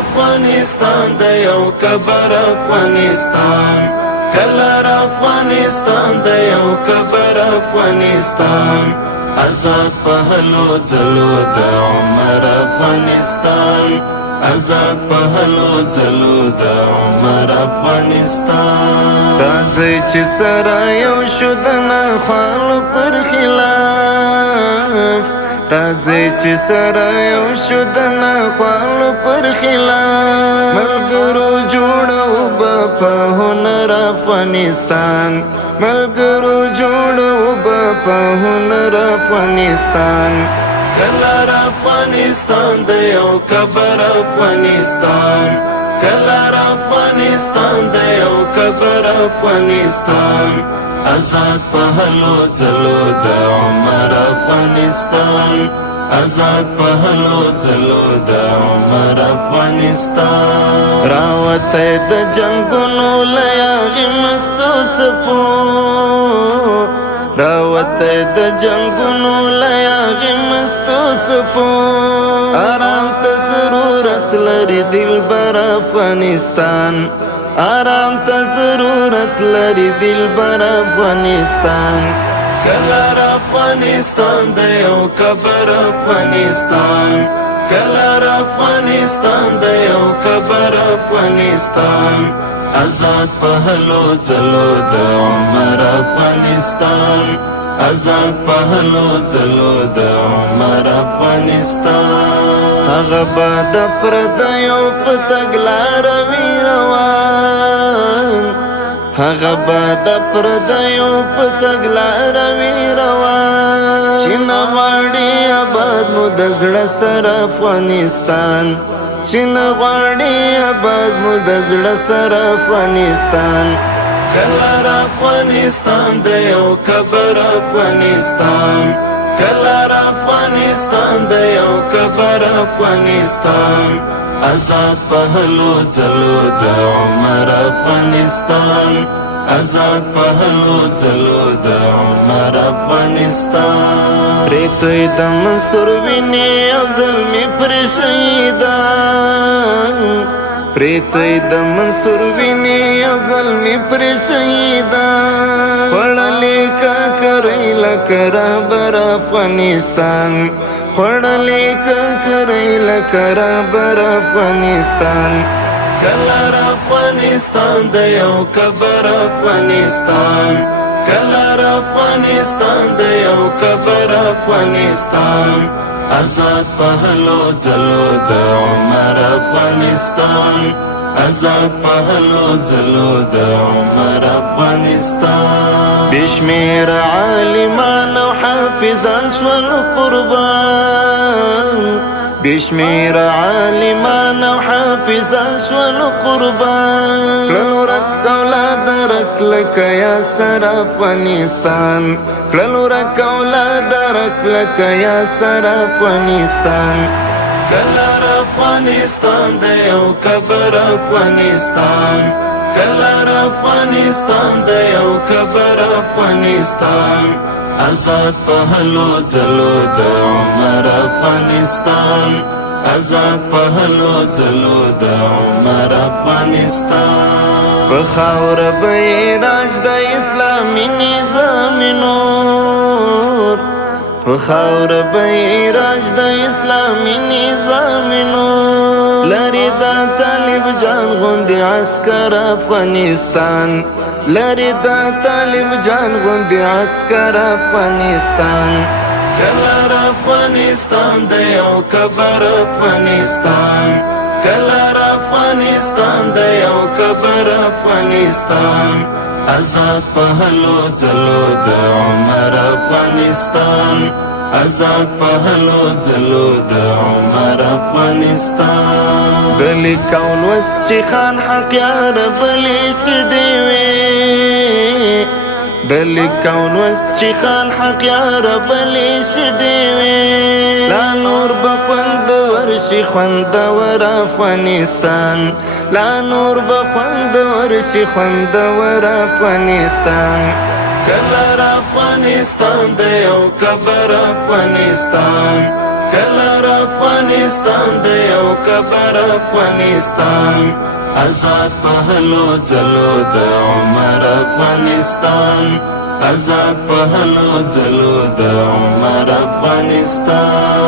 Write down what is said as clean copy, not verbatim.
افغانستان د یو کبر افغانستان کلر افغانستان د یو کبر افغانستان آزاد پهلو زلو د عمر افغانستان آزاد پهلو زلو د عمر افغانستان راځي چې سره یو شو د ناخوالو پر خلاف راځي چې سره یو شو د ناخوالو پر خلاف ملګرو جوړو په هنر افغانستان ملګرو جوړو په هنر افغانستان کلر افغانستان د یو کبر افغانستان کلر افغانستان د یو کبر افغانستان آزاد پهلو زلو د عمر افغانستان آزاد پهلو زلو د عمر افغانستان راوته د جنگونو لیاغي مستو څپو راوته د جنگونو لیاغي مستو څپو آرام ته ضرورت لري دلبر افغانستان آرام ته ضرورت لري دلبر افغانستان کلر افغانستان د یو کبر افغانستان کلر افغانستان د یو کبر افغانستان آزاد پهلو زلو د عمر افغانستان آزاد پهلو زلو د عمر افغانستان هغه به د پردیو په تګلار وي روان هغه به د پردیو په تګلار وي روان چې نه غواړي آباد مو د زړه سره افغانستان چې نه غواړي آباد مو د زړه سره افغانستان کلر افغانستان د یو کبر افغانستان کلر افغانستان د یو کبر افغانستان آزاد پهلو زلو د عمر افغانستان آزاد پهلو زلو د عمر افغانستان ریتوی د منصور ویني او زلمی پر شهیدان پریتوی د منصور ویني او زلمی پر شهیدان وړلې کا کرای لکه رهبر افغانستان وړلې کا کرای لکه رهبر افغانستان کلر افغانستان د یو کبر افغانستان کلر افغانستان د یو کبر افغانستان آزاد پهلو زلو د عمر افغانستان آزاد پهلو زلو د عمر افغانستان بشمیر عالمان او حافظان شول قربان بشمیر عالمان او حافظان شول قربان کړلو رک اولاد رک لکه یاسر افغانستان کړلو رک اولاد رک لکه یاسر افغانستان کلر افغانستان د یو کبر افغانستان کلر افغانستان د یو کبر افغانستان آزاد پهلو زلو د عمر افغانستان آزاد پهلو زلو د عمر افغانستان په خاوره به راج د اسلامي نظام نور په خاوره به راج د اسلامي نظام نور لري د طالب جان غوندې عسكر افغانستان لري د طالب جان غوندې عسكر افغانستان کلر افغانستان د یو کبر افغانستان کلر افغانستان د یو کبر افغانستان آزاد پهلو زلو د عمر افغانستان آزاد پهلو زلو د عمر افغانستان دلی کول وس چې خان حق یار بلی سډیوي دلی کون وست چی خان حق یا رب لیشدیوی لا نور بخوند ورشی خوند ور افغانستان لا نور بخوند ورشی خوند ور افغانستان کلر افغانستان دیو کبر افغانستان کلر افغانستان دیو کبر افغانستان آزاد پهلو زلو د عمر افغانستان آزاد پهلو زلو د عمر افغانستان